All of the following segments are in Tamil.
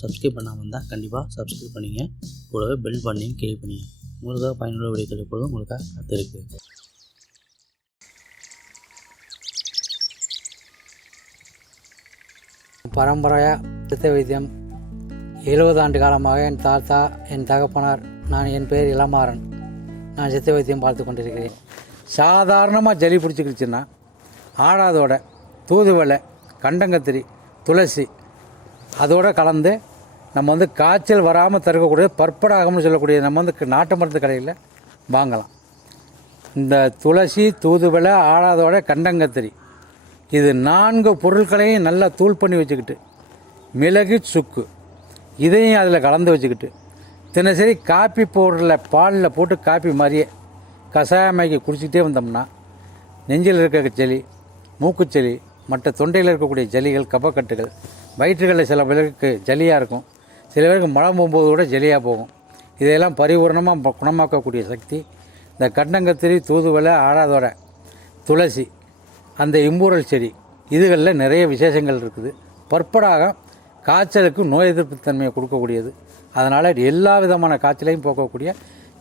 சப்ஸ்கிரைப் பண்ணாமல் இருந்தால் கண்டிப்பாக சப்ஸ்கிரைப் பண்ணிங்க. கூடவே பெல் பண்ணி கிளிக் பண்ணிங்க. உங்களுக்காக பயனுள்ள வீடியோக்கள் எப்பொழுதும் உங்களுக்காக காத்திருக்கு. பரம்பரையாக சித்த வைத்தியம். எழுபது ஆண்டு காலமாக என் தாத்தா என் தகப்பனார் நான் என் பேர் இளமாறன். நான் சித்த வைத்தியம் பார்த்து கொண்டிருக்கிறேன். சாதாரணமாக ஜலி பிடிச்சிக்கிடுச்சுன்னா ஆடாதோட தூதுவளை கண்டங்கத்திரி துளசி அதோட கலந்து நம்ம வந்து காய்ச்சல் வராமல் தடுக்கக்கூடிய பற்படாகம்னு சொல்லக்கூடிய நம்ம வந்து நாட்டு மருந்து கடையில் வாங்கலாம். இந்த துளசி தூதுவளை ஆடாதோட கண்டங்கத்திரி இது நான்கு பொருட்களையும் நல்லா தூள் பண்ணி வச்சுக்கிட்டு மிளகு சுக்கு இதையும் அதில் கலந்து வச்சுக்கிட்டு தினசரி காப்பி பவுடரில் பாலில் போட்டு காப்பி மாதிரியே கஷாயமாக்கி குடிச்சிக்கிட்டே வந்தோம்னா நெஞ்சில் இருக்க சளி மூக்குச்சளி மற்ற தொண்டையில் இருக்கக்கூடிய ஜலிகள் கபக்கட்டுகள் வயிற்றுகளில் சில பேருக்கு ஜலியாக இருக்கும். சில பேருக்கு மழை போகும்போது கூட ஜலியாக போகும். இதையெல்லாம் பரிபூர்ணமாக குணமாக்கக்கூடிய சக்தி. இந்த கண்டங்கத்திரி தூதுவளை ஆடாதோட துளசி அந்த இம்பூரல் செடி இதுகளில் நிறைய விசேஷங்கள் இருக்குது. பற்படாக காய்ச்சலுக்கு நோய் எதிர்ப்பு தன்மையை கொடுக்கக்கூடியது. அதனால் எல்லா விதமான காய்ச்சலையும் போக்கக்கூடிய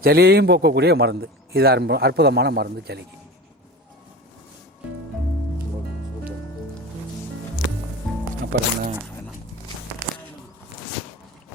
சளியையும் போக்கக்கூடிய மருந்து. இது அற்புதமான மருந்து சளிக்கு para nada.